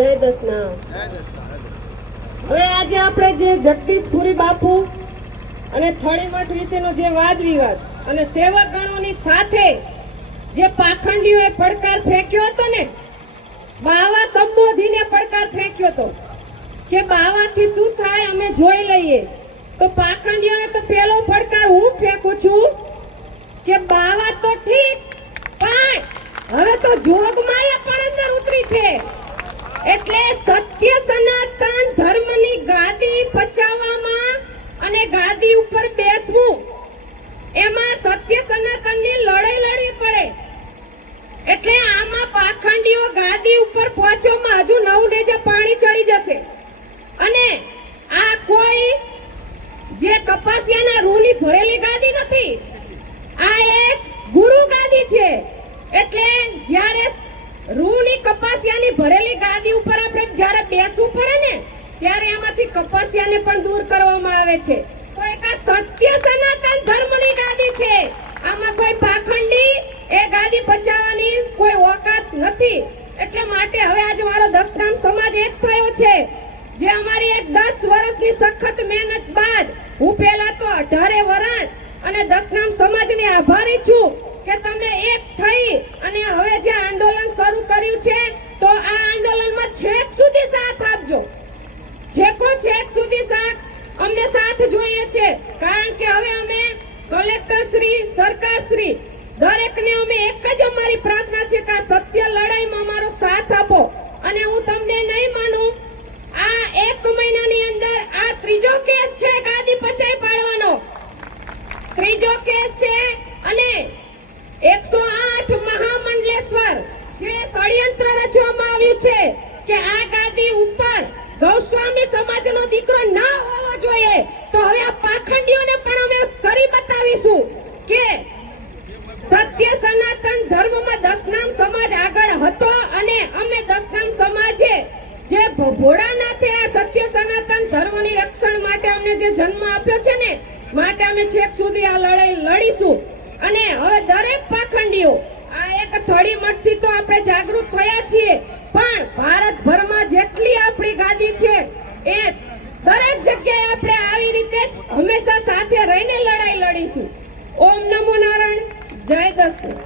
જય દસના। હવે આજે આપણે જે જગદીશપુરી બાપુ અને થળીમઠ વિશેનો જે વાદ વિવાદ અને સેવકગણોની સાથે જે પાખંડીઓએ પડકાર ફેંક્યો હતો ને, બાવા સંબોધીને પડકાર ફેંક્યો હતો કે બાવાથી શું થાય અમે જોઈ લઈએ, તો પાખંડીઓને તો પેલો પડકાર હું ફેંકું છું કે બાવા તો ઠીક, પણ હવે તો જોગમાયા પણ અંદર ઉતરી છે। એટલે સત્ય સનાતન ધર્મની ગાદી પચાવવામાં અને ગાદી ઉપર બેસવું, એમાં સત્ય સનાતનની લડાઈ લડવી પડે। એટલે આમાં પાખંડીઓ ગાદી ઉપર પહોંચવામાં હજુ 9 નેજા પાણી ચડી જશે। અને આ કોઈ જે કપાસિયાના રૂની ભરેલી ગાદી નથી, આ એક ગુરુ ગાદી છે। એટલે જ્યારે રૂની કપાસિયાની ભરેલી ગાદી ઉપર આપણે જ્યારે બેસવું પડે ને, ત્યારે એમાંથી કપાસિયાને પણ દૂર કરવામાં આવે છે। તો એક આ સત્ય સનાતન ધર્મની ગાદી છે, આમાં કોઈ પાખંડી એ ગાદી બચાવવાની કોઈ ઓકાત નથી। એટલે માટે હવે આજે મારો દસનામ સમાજ એક થયો છે, જે અમારી એક 10 વર્ષની સખત મહેનત બાદ હું પહેલા તો 18 વરણ અને દસનામ સમાજને આભારી છું કે તમે એક થઈ અને હવે જે આંદોલન શરૂ કર્યું છે, તો આ આંદોલનમાં છેક સુધી સાથ આપજો। છેક સુધી અમને સાથ જોઈએ છે, કારણ કે હવે અમે કલેક્ટર શ્રી, સરકાર શ્રી દરેકને અમે એક જ અમારી પ્રાર્થના છે કે આ સત્ય લડાઈમાં અમારો સાથ આપો। અને હું તમને નહીં માનું, આ 1 મહિનાની અંદર આ ત્રીજો કેસ છે ગાદી પચાવી પાડવાનો, ત્રીજો કેસ છે। અને 108 મહામંડલેશ્વર જે ષડયંત્ર રચવામાં આવ્યું છે કે આ ગાદી ઉપર ગૌસ્વામી સમાજનો દીકરો ન હોવો જોઈએ, તો હવે આ પાખંડીઓને પણ અમે કરી બતાવીશું કે સત્ય સનાતન ધર્મમાં દસનામ સમાજ આગળ હતો। અને અમે દસનામ સમાજે જે ભોળાનાથે આ સત્ય સનાતન ધર્મની રક્ષણ માટે અમને જે જન્મ આપ્યો છે ને, માટે અમે છેક સુધી આ લડાઈ લડીશું। અને હવે દરેક પાખંડીઓ આ એક થળીમઠથી તો આપણે જાગૃત થયા છીએ, પણ ભારતભરમાં જેટલી આપણી ગાદી છે એ દરેક જગ્યાએ આપણે આવી રીતે હંમેશા સાથે રહીને લડાઈ લડીશું। ઓમ નમો નારાયણ, જય દસના।